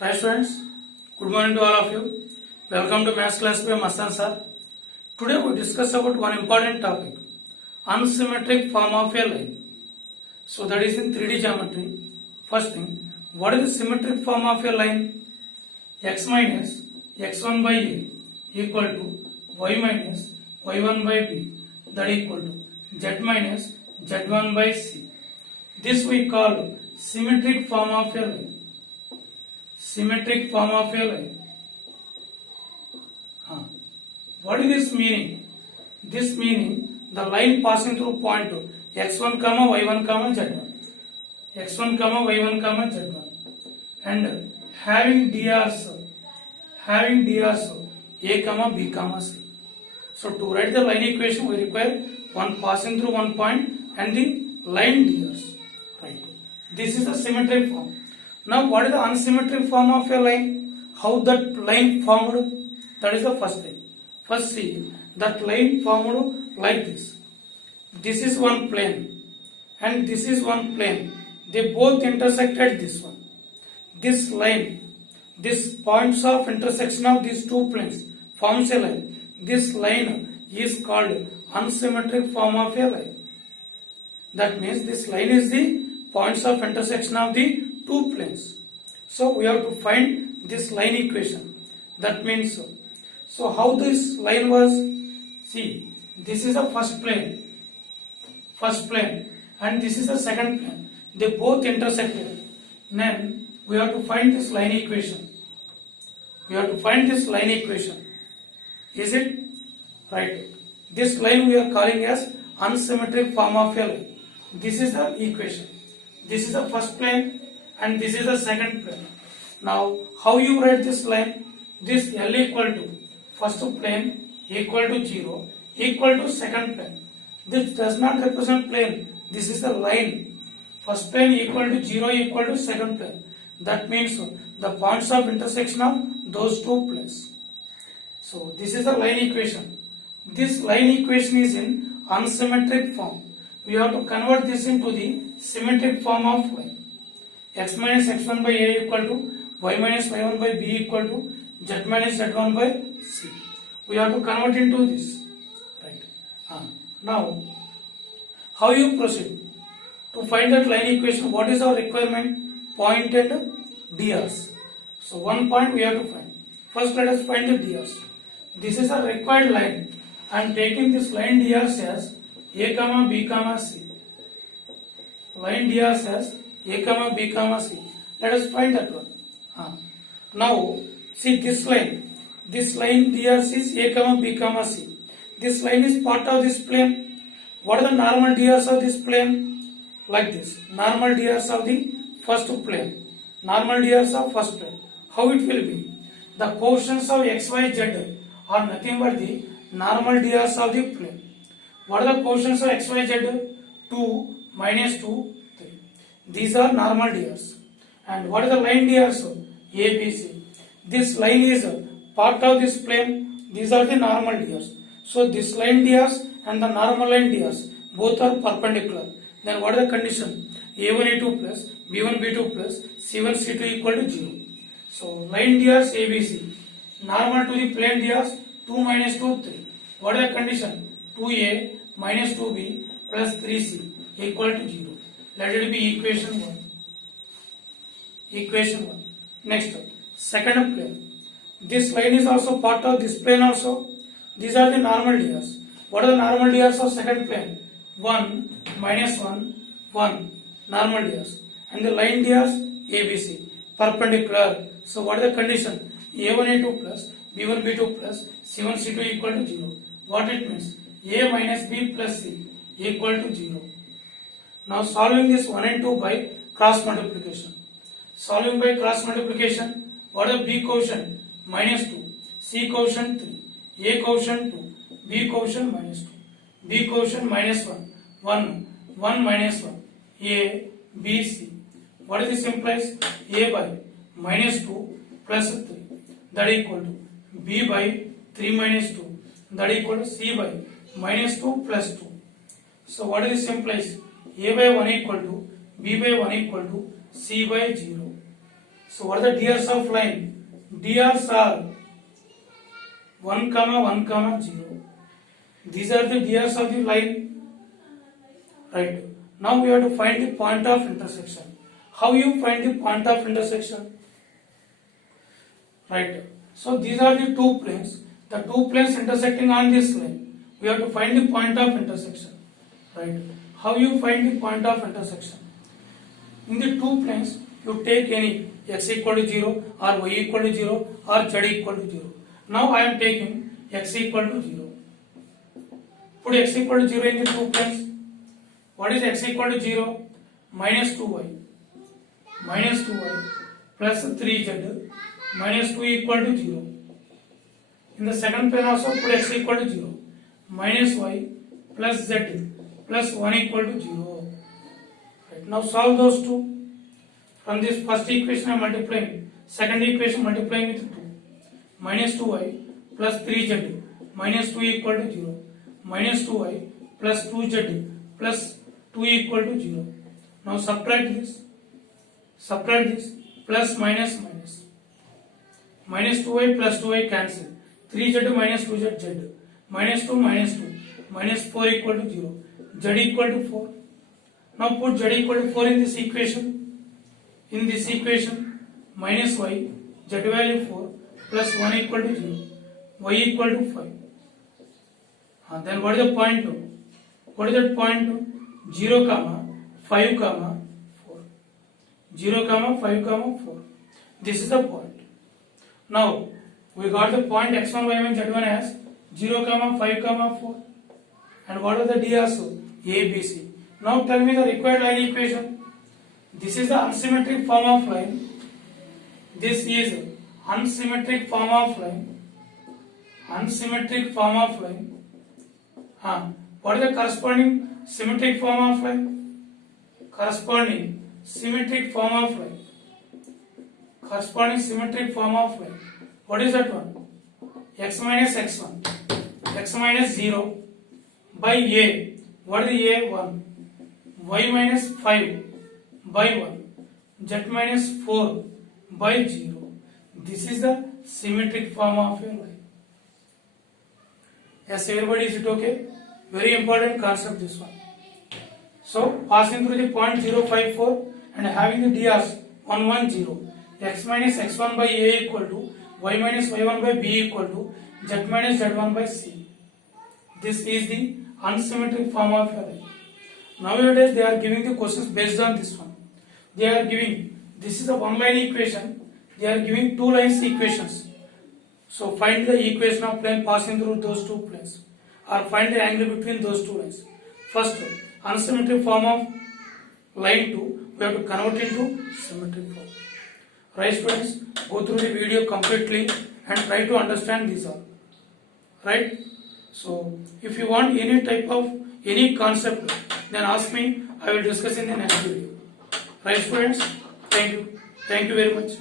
Hi students, good morning to all of you. Welcome to Maths class by Mastan sir. Today we discuss about one important topic, unsymmetric form of a line. So that is in 3D geometry. First thing, what is the symmetric form of a line? X minus x1 by a equal to y minus y1 by b, that equal to z minus z1 by c. This we call symmetric form of a line. Symmetric form of a line. What is this meaning? This meaning the line passing through point x1 comma y1 comma z1, x1 comma y1 comma z1, and having drs a comma b comma c. So to write the line equation we require one passing through one point and the line drs. Right. This is the symmetric form. Now what is the unsymmetric form of a line? How that line formed? That is the first thing. First see, that line formed like this. This is one plane and this is one plane. They both intersect at this one. This line, this points of intersection of these two planes forms a line. This line is called unsymmetric form of a line. That means this line is the points of intersection of the two planes. So we have to find this line equation. That means so how this line was? See, this is the first plane, and this is the second plane. They both intersected. Then we have to find this line equation. Is it right? This line we are calling as unsymmetric form of a line. This is the equation. This is the first plane and this is the second plane. Now how you write this line? This L equal to first plane equal to 0 equal to second plane. This does not represent plane. This is the line. First plane equal to 0 equal to second plane. That means the points of intersection of those two planes. So this is the line equation. This line equation is in unsymmetric form. We have to convert this into the symmetric form of line. X minus x1 by a equal to y minus y1 by b equal to z minus z1 by c. We have to convert into this. Right. Now, how you proceed? To find that line equation, what is our requirement? Point and drs. So one point we have to find. First let us find the drs. This is a required line. I am taking this line drs as a comma b comma c. Line drs as a comma b comma c. Let us find that one. Now see this line. This line drs is a comma b comma c. This line is part of this plane. What are the normal drs of this plane? Like this. Normal drs of the first plane. Normal drs of first plane. How it will be? The quotients of x, y, z are nothing but the normal drs of the plane. What are the quotients of x, y, z? 2, minus 2, 3. These are normal drs. And what are the line drs? A, B, C. This line is part of this plane. These are the normal drs. So this line drs and the normal line drs both are perpendicular. Then what is the condition? A1, A2 plus B1, B2 plus C1, C2 equal to 0. So line drs ABC. Normal to the plane drs 2 minus 2, 3. What is the condition? 2A minus 2B plus 3C equal to 0. Let it be equation 1. Equation 1. Next, second plane. This line is also part of this plane also. These are the normal drs. What are the normal drs of second plane? 1 minus 1, 1. Normal drs. And the line drs ABC. Perpendicular. So what is the condition? A1, A2 plus B1, B2 plus C1, C2 equal to 0. What it means? A minus B plus C equal to 0. Now solving this 1 and 2 by cross multiplication. Solving by cross multiplication, what is B quotient? Minus 2. C quotient 3. A quotient 2. B quotient minus 2. B quotient minus 1. 1. 1 minus 1. A, B, C. What is this implies? A by minus 2 plus 3. That equal to B by 3 minus 2. That equal to C by minus 2 plus 2. So what is this implies? A by 1 equal to B by 1 equal to C by 0. So what are the DRs of line? DRs are 1, 1, 0. These are the DRs of the line. Right. Now we have to find the point of intersection. How you find the point of intersection? Right. So these are the two planes. The two planes intersecting on this line. We have to find the point of intersection. Right. How you find the point of intersection? In the two planes, you take any x equal to 0 or y equal to 0 or z equal to 0. Now I am taking x equal to 0. Put x equal to 0 in the two planes. What is x equal to 0? Minus 2y. Minus 2y plus 3z minus 2 equal to 0. In the second plane also put x equal to 0. Minus y plus z plus 1 equal to 0. Right. Now solve those two. From this first equation I am multiplying. Second equation multiplying with 2. Minus 2y plus 3z minus 2 equal to 0. Minus 2y plus 2z plus 2 equal to 0. Now subtract this. Subtract this. Plus minus minus. Minus 2y plus 2y cancel. 3z minus 2z z. Minus 2 minus 2. Minus 4 equal to 0. Z equal to 4. Now put z equal to 4 in this equation. In this equation, minus y, z value 4 plus 1 equal to 0. Y equal to 5. Then what is the point 2? What is that point 2? 0, 5, 4. 0, 5, 4. This is the point. Now, we got the point x1, y1, z1 as 0, 5, 4. And what are the DRs? A, B, C. Now tell me the required line equation. This is the unsymmetric form of line. This is unsymmetric form of line. Unsymmetric form of line. What is the corresponding symmetric form of line? Corresponding symmetric form of line. Corresponding symmetric form of line. What is that one? X minus x1. X minus 0 by A. What is the A? 1. Y minus 5 by 1. Z minus 4 by 0. This is the symmetric form of a line. Yes, everybody, is it okay? Very important concept this one. So, passing through the point 054 and having the DRs 1, 1, 0. X minus x1 by A equal to y minus y1 by B equal to z minus z1 by C. This is the unsymmetric form of a line. Nowadays, they are giving the questions based on this one. They are giving, this is a one line equation. They are giving two lines equations. So find the equation of plane passing through those two planes, or find the angle between those two lines. First, unsymmetric form of line 2, we have to convert into symmetric form. Right, students, go through the video completely and try to understand these all. Right? So if you want any type of any concept, then ask me. I will discuss in the next video. Right, students? Thank you. Thank you very much.